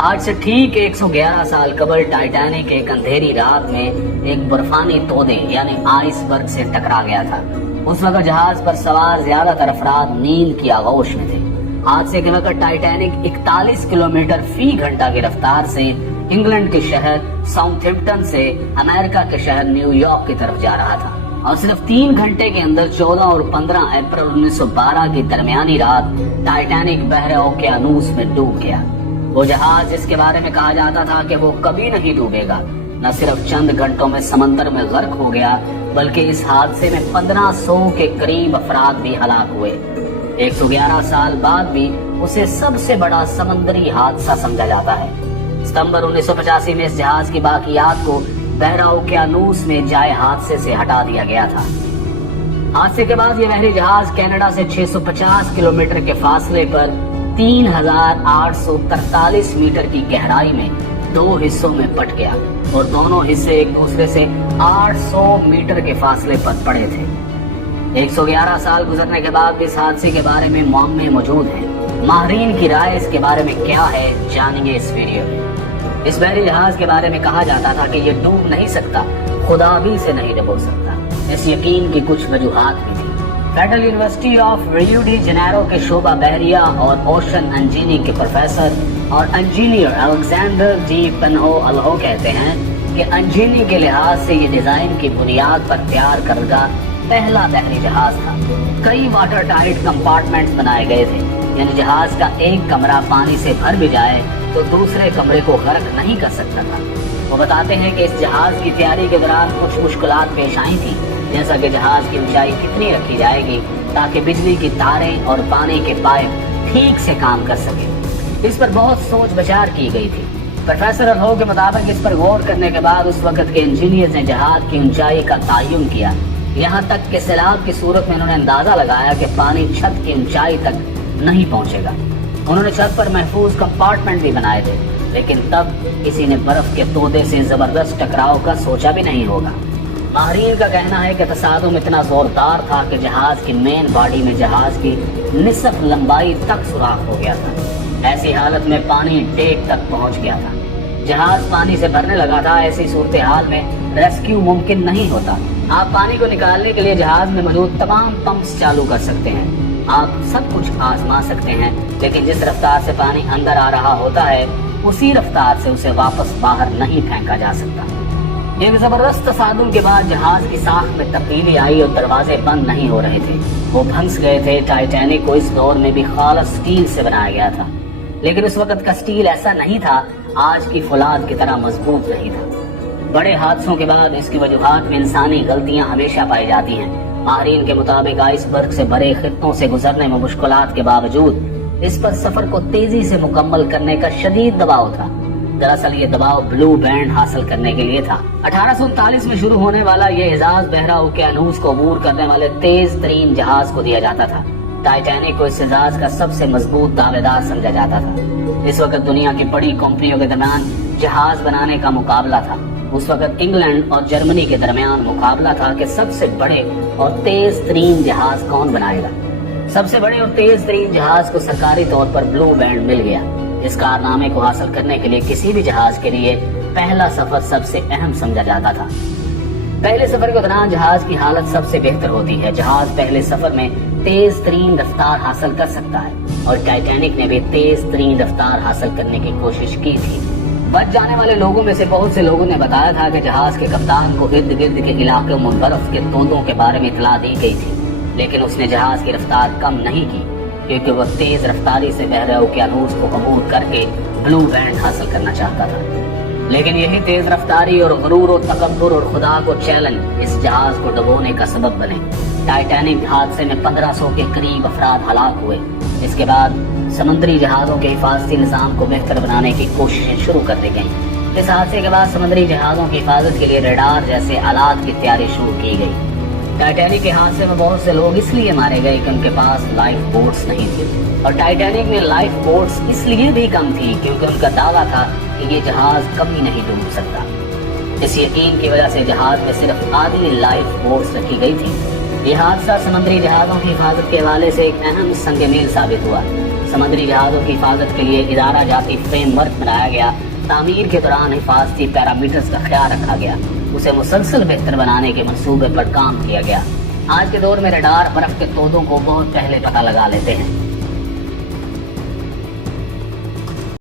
آج سے ٹھیک 111 سال قبل ٹائٹینک ایک اندھیری رات میں ایک برفانی تودے یعنی آئس برگ سے ٹکرا گیا تھا۔ اس وقت جہاز پر سوار زیادہ تر افراد نیند کی آغوش میں تھے۔ حادثے کے وقت ٹائٹینک 41 کلومیٹر فی گھنٹہ کی رفتار سے انگلینڈ کے شہر ساؤتھ ہمپٹن سے امریکہ کے شہر نیو یارک کی طرف جا رہا تھا، اور صرف 3 گھنٹے کے اندر 14 اور 15 اپریل 1912 کی درمیانی رات ٹائٹینک بحر اوقیانوس میں ڈوب گیا۔ وہ جہاز جس کے بارے میں کہا جاتا تھا کہ وہ کبھی نہیں ڈوبے گا، نہ صرف چند گھنٹوں میں سمندر میں غرق ہو گیا، بلکہ اس حادثے میں 1500 کے قریب افراد بھی ہلاک ہوئے۔ 111 سال بعد بھی اسے سب سے بڑا سمندری حادثہ سمجھا جاتا ہے۔ ستمبر 1985 میں اس جہاز کی باقیات کو بحر اوقیانوس میں جائے حادثے سے ہٹا دیا گیا تھا۔ حادثے کے بعد یہ بحری جہاز کینیڈا سے 650 کلومیٹر کے فاصلے پر 3843 میٹر کی گہرائی میں 2 حصوں میں پٹ گیا، اور دونوں حصے ایک دوسرے سے 800 میٹر کے فاصلے پر پڑے تھے۔ 111 سال گزرنے کے بعد بھی اس حادثے کے بارے میں معمے موجود ہیں۔ ماہرین کی رائے اس کے بارے میں کیا ہے، جانیے اس ویڈیو میں۔ اس بحری جہاز کے بارے میں کہا جاتا تھا کہ یہ ڈوب نہیں سکتا، خدا بھی اسے نہیں ڈبو سکتا۔ اس یقین کی کچھ وجوہات بھی تھی۔ Federal university of Rio de Janeiro کے شعبہ بحریہ اور اوشن انجینئرنگ کے پروفیسر اور engineer Alexander de Pinho Alho کہتے ہیں کہ انجینئرنگ کے لحاظ سے یہ ڈیزائن کی بنیاد پر تیار کردہ پہلا بحری جہاز تھا۔ کئی واٹر ٹائٹ کمپارٹمنٹس بنائے گئے تھے، یعنی جہاز کا ایک کمرہ پانی سے بھر بھی جائے تو دوسرے کمرے کو غرق نہیں کر سکتا تھا۔ وہ بتاتے ہیں کہ اس جہاز کی تیاری کے دوران کچھ مشکلات پیش آئی تھی، جیسا کہ جہاز کی اونچائی کتنی رکھی جائے گی تاکہ بجلی کی تاریں اور پانی کے پائپ ٹھیک سے کام کر سکے۔ اس پر بہت سوچ بچار کی گئی تھی۔ پروفیسر الہو کے مطابق اس پر غور کرنے کے بعد اس وقت کے انجینئرز نے جہاز کی اونچائی کا تعین کیا، یہاں تک کہ سیلاب کی صورت میں انہوں نے اندازہ لگایا کہ پانی چھت کی اونچائی تک نہیں پہنچے گا۔ انہوں نے چھت پر محفوظ کمپارٹمنٹ بھی بنائے تھے، لیکن تب کسی نے برف کے تودے سے زبردست ٹکراؤ کا سوچا بھی نہیں ہوگا۔ ماہرین کا کہنا ہے کہ تصادم اتنا زوردار تھا کہ جہاز کی مین باڈی میں جہاز کی نصف لمبائی تک سوراخ ہو گیا تھا۔ ایسی حالت میں پانی ڈیک تک پہنچ گیا تھا، جہاز پانی سے بھرنے لگا تھا۔ ایسی صورتحال میں ریسکیو ممکن نہیں ہوتا۔ آپ پانی کو نکالنے کے لیے جہاز میں موجود تمام پمپس چالو کر سکتے ہیں، آپ سب کچھ آزما سکتے ہیں، لیکن جس رفتار سے پانی اندر آ رہا ہوتا ہے اسی رفتار سے اسے واپس باہر نہیں پھینکا جا سکتا۔ ایک زبردست تصادم کے بعد جہاز کی ساخت میں تبدیلی آئی اور دروازے بند نہیں ہو رہے تھے، وہ پھنس گئے تھے۔ ٹائٹینک کو اس دور میں بھی خالص سٹیل سے بنایا گیا تھا، لیکن اس وقت کا سٹیل ایسا نہیں تھا، آج کی فولاد کی طرح مضبوط نہیں تھا۔ بڑے حادثوں کے بعد اس کی وجوہات میں انسانی غلطیاں ہمیشہ پائی جاتی ہیں۔ ماہرین کے مطابق آئس برگ سے بھرے خطوں سے گزرنے میں مشکلات کے باوجود اس پر سفر کو تیزی سے مکمل کرنے کا شدید دباؤ تھا۔ دراصل یہ دباؤ بلو بینڈ حاصل کرنے کے لیے تھا۔ 1839 میں شروع ہونے والا یہ اعزاز بحر اوقیانوس کو عبور کرنے والے تیز ترین جہاز کو دیا جاتا تھا۔ ٹائٹینک کو اس اعزاز کا سب سے مضبوط دعوے دار سمجھا جاتا تھا۔ اس وقت دنیا کی بڑی کمپنیوں کے درمیان جہاز بنانے کا مقابلہ تھا۔ اس وقت انگلینڈ اور جرمنی کے درمیان مقابلہ تھا کہ سب سے بڑے اور تیز ترین جہاز کون بنائے گا۔ سب سے بڑے اور تیز ترین جہاز کو سرکاری طور پر بلو بینڈ مل گیا۔ اس کارنامے کو حاصل کرنے کے لیے کسی بھی جہاز کے لیے پہلا سفر سب سے اہم سمجھا جاتا تھا۔ پہلے سفر کے دوران جہاز کی حالت سب سے بہتر ہوتی ہے۔ جہاز پہلے سفر میں تیز ترین رفتار حاصل کر سکتا ہے، اور ٹائٹینک نے بھی تیز ترین رفتار حاصل کرنے کی کوشش کی تھی۔ بچ جانے والے لوگوں میں سے بہت سے لوگوں نے بتایا تھا کہ جہاز کے کپتان کو ارد گرد کے علاقوں میں برف کے تودوں کے بارے میں اطلاع دی گئی تھی، لیکن اس نے جہاز کی رفتار کم نہیں کی، کیونکہ وہ تیز رفتاری سے بحر اوقیانوس کو عبور کر کے بلو بینڈ حاصل کرنا چاہتا تھا۔ لیکن یہی تیز رفتاری اور غرور و تکبر اور خدا کو چیلنج اس جہاز کو ڈبونے کا سبب بنے۔ ٹائٹینک حادثے میں 1500 کے قریب افراد ہلاک ہوئے۔ اس کے بعد سمندری جہازوں کے حفاظتی نظام کو بہتر بنانے کی کوششیں شروع کر دی گئیں۔ اس حادثے کے بعد سمندری جہازوں کی حفاظت کے لیے ریڈار جیسے آلات کی تیاری شروع کی گئی۔ ٹائٹینک کے حادثے میں بہت سے لوگ اس لیے مارے گئے کہ ان کے پاس لائف بوٹس نہیں تھی، اور ٹائٹینک میں لائف بوٹس اس لیے بھی کم تھی کیونکہ ان کا دعویٰ تھا کہ یہ جہاز کبھی نہیں ڈوب سکتا۔ اس یقین کی وجہ سے جہاز میں صرف آدھی لائف بوٹس رکھی گئی تھی۔ یہ حادثہ سمندری جہازوں کی حفاظت کے حوالے سے ایک اہم سنگ میل ثابت ہوا۔ سمندری جہازوں کی حفاظت کے لیے ادارہ جاتی فریم ورک بنایا گیا. تعمیر کے دوران حفاظتی پیرامیٹرز کا خیال رکھا گیا. اسے مسلسل بہتر بنانے کے منصوبے پر کام کیا گیا. آج کے دور میں ریڈار برف کے تودوں کو بہت پہلے پتہ لگا لیتے ہیں.